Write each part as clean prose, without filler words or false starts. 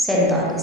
47।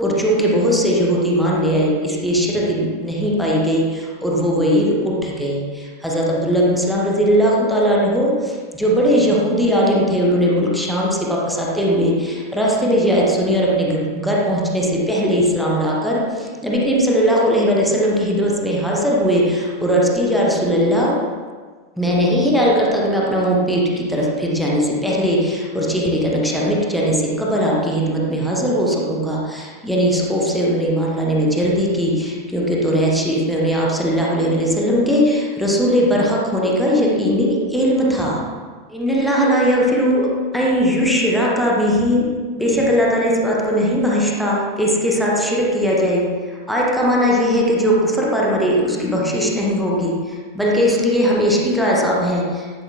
اور چونکہ بہت سے یہودی مان لے آئے اس لیے شرط نہیں پائی گئی اور وہ وعید اٹھ گئی۔ حضرت عبداللہ بن سلام رضی اللہ تعالیٰ عنہ جو بڑے یہودی عالم تھے، انہوں نے ملک شام سے واپس آتے ہوئے راستے میں یہ آیت سنی اور اپنے گھر پہنچنے سے پہلے اسلام لا کر نبی کریم صلی اللہ علیہ وسلم کی خدمت میں حاضر ہوئے اور عرض کی، یا رسول اللہ، میں نہیں خیال کرتا کہ میں اپنا منہ پیٹ کی طرف پھر جانے سے پہلے اور چہرے کا نقشہ مٹ جانے سے قبل آپ کی خدمت میں حاضر ہو سکوں گا۔ یعنی اس خوف سے انہوں نے ایمان لانے میں جلدی کی، کیونکہ توریت شریف میں انہیں آپ صلی اللہ علیہ وسلم کے رسول برحق ہونے کا یقینی علم تھا۔ ان اللہ لا یغفر ان یشرک بہ، بے شک اللہ تعالیٰ اس بات کو نہیں بخشتا کہ اس کے ساتھ شرک کیا جائے۔ آیت کا معنی یہ ہے کہ جو کفر پر مرے اس کی بخشش نہیں ہوگی، بلکہ اس لیے ہمیشگی کا عذاب ہے۔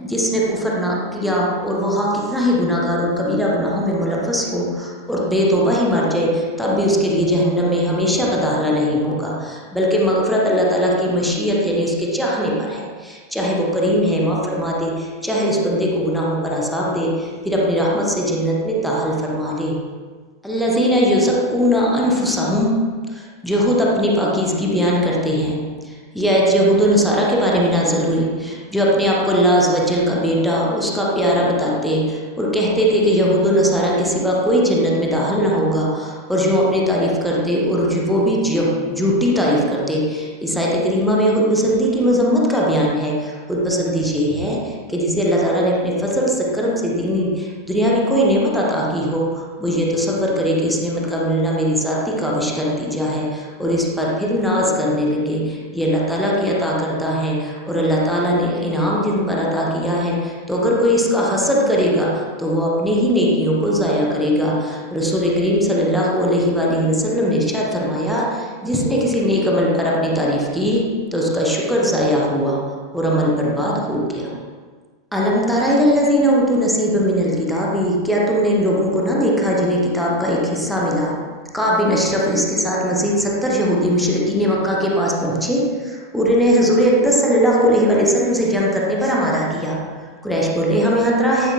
جس نے کفر نہ کیا اور وہ کتنا ہی گناہ گار اور کبیرہ گناہوں میں ملوث ہو اور بے توبہ ہی مر جائے، تب بھی اس کے لیے جہنم میں ہمیشہ کا داخلہ نہیں ہوگا، بلکہ مغفرت اللہ تعالیٰ کی مشیت یعنی اس کے چاہنے پر ہے۔ چاہے وہ کریم ہے، معاف فرما دے، چاہے اس بندے کو گناہوں پر عذاب دے، پھر اپنی رحمت سے جنت میں داخل فرما لے۔ الذین یزکون انفسہم، جو خود اپنی پاکیزگی بیان کرتے ہیں۔ یہ آیت یہود و نصارہ کے بارے میں نازل ہوئی، جو اپنے آپ کو اللہ عز و جل کا بیٹا، اس کا پیارا بتاتے اور کہتے تھے کہ یہود و نصارہ کے سوا کوئی جنت میں داخل نہ ہوگا، اور جو اپنی تعریف کرتے اور وہ بھی جھوٹی تعریف کرتے۔ اس آیت کریمہ میں خود پسندی کی مذمت کا بیان ہے۔ خود پسندی یہ ہے کہ جسے اللہ تعالیٰ نے اپنے فضل سے کرم سے دنیاوی کوئی نعمت عطا کی ہو، وہ یہ تصور کرے کہ اس نعمت کا ملنا میری ذاتی کاوش کا نتیجہ ہے اور اس پر پھر ناز کرنے لگے۔ یہ اللہ تعالیٰ کی عطا کرتا ہے اور اللہ تعالیٰ نے انعام جن پر عطا کیا ہے، تو اگر کوئی اس کا حسد کرے گا تو وہ اپنی ہی نیکیوں کو ضائع کرے گا۔ رسول کریم صلی اللہ علیہ وآلہ وسلم نے ارشاد فرمایا، جس نے کسی نیک عمل پر اپنی تعریف کی تو اس کا شکر ضائع ہوا اور عمل برباد ہو گیا۔ الم تر الی الذین اوتوا نصیبا من الکتاب، کیا تم نے ان لوگوں کو نہ دیکھا جنہیں کتاب کا ایک حصہ ملا؟ کعب بن اشرف اس کے ساتھ مزید 70 یہودی مشرکین مکہ کے پاس پہنچے اور انہیں حضور اقدس صلی اللہ علیہ وآلہ وسلم سے جنگ کرنے پر آمادہ کیا۔ قریش بولے، ہمیں خطرہ ہے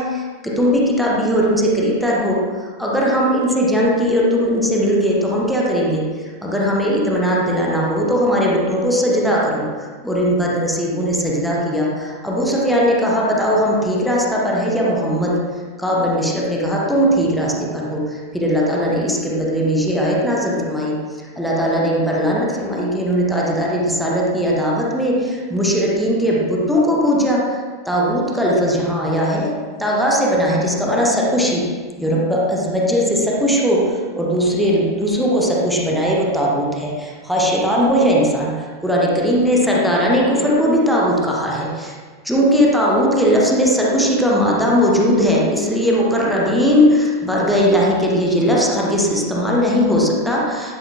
کہ تم بھی کتابی ہو اور ان سے قریب تر ہو، اگر ہم ان سے جنگ کی اور تم ان سے مل گئے تو ہم کیا کریں گے؟ اگر ہمیں اطمینان دلانا ہو تو ہمارے بتوں کو سجدہ کرو، اور ان بد نصیبوں نے سجدہ کیا۔ ابو سفیان نے کہا، بتاؤ ہم ٹھیک راستہ پر ہیں یا محمد؟ کعب بن اشرف نے کہا، تم ٹھیک راستے پر ہو۔ پھر اللہ تعالیٰ نے اس کے بدلے میں یہ آیت نازل فرمائی۔ اللہ تعالیٰ نے ان پر لعنت فرمائی کہ انہوں نے تاجدار رسالت کی عداوت میں مشرکین کے بتوں کو پوجا۔ طاغوت کا لفظ یہاں آیا ہے، طاغا سے بنا ہے، جس کا معنی سرکشی۔ جو رب عز و جل سے سرکش ہو اور دوسروں کو سرکش بنائے، وہ طاغوت ہے، خواہ شیطان ہو یا انسان۔ قرآن کریم نے سرداران کفر کو بھی طاغوت کہا ہے۔ چونکہ طاغوت کے لفظ میں سرکشی کا مادہ موجود ہے، اس لیے مقربین بارگاہ الہی کے لیے یہ لفظ ہرگز استعمال نہیں ہو سکتا،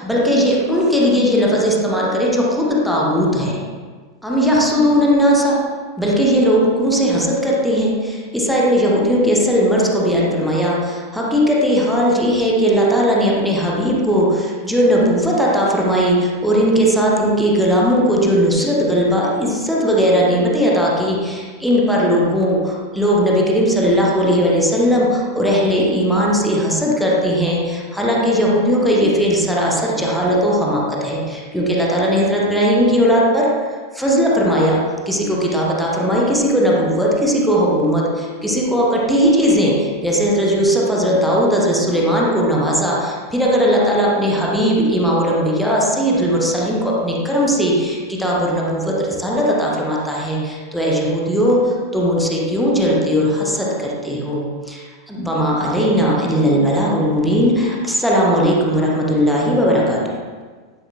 بلکہ یہ ان کے لیے یہ لفظ استعمال کرے جو خود طاغوت ہے۔ ام یحسدون الناس، بلکہ یہ لوگوں سے حسد کرتے ہیں۔ اس آیت میں یہودیوں کے اصل مرض کو بیان فرمایا۔ حقیقت حال یہ ہے کہ اللہ تعالیٰ نے اپنے حبیب کو جو نبوت عطا فرمائی اور ان کے ساتھ ان کے غلاموں کو جو نصرت، غلبہ، عزت وغیرہ نعمتیں عطا کی، ان پر لوگ نبی کریم صلی اللہ علیہ وآلہ وسلم اور اہل ایمان سے حسد کرتے ہیں۔ حالانکہ یہودیوں کا یہ فعل سراسر جہالت و حماقت ہے، کیونکہ اللہ تعالیٰ نے حضرت ابراہیم کی اولاد پر فضل فرمایا، کسی کو کتاب عطا فرمائی، کسی کو نبوت، کسی کو حکومت، کسی کو اکٹھی ہی چیزیں، جیسے حضرت یوسف، حضرت داؤد، حضرت سلیمان کو نوازا۔ پھر اگر اللہ تعالیٰ اپنے حبیب امام الانبیاء سید المرسلین کو اپنے کرم سے کتاب اور نبوت رسالت عطا فرماتا ہے تو اے یہودیو، تم ان سے کیوں جلتے اور حسد کرتے ہو؟ وما علینا الا البلاغ المبین۔ السلام علیکم ورحمۃ اللہ وبرکاتہ۔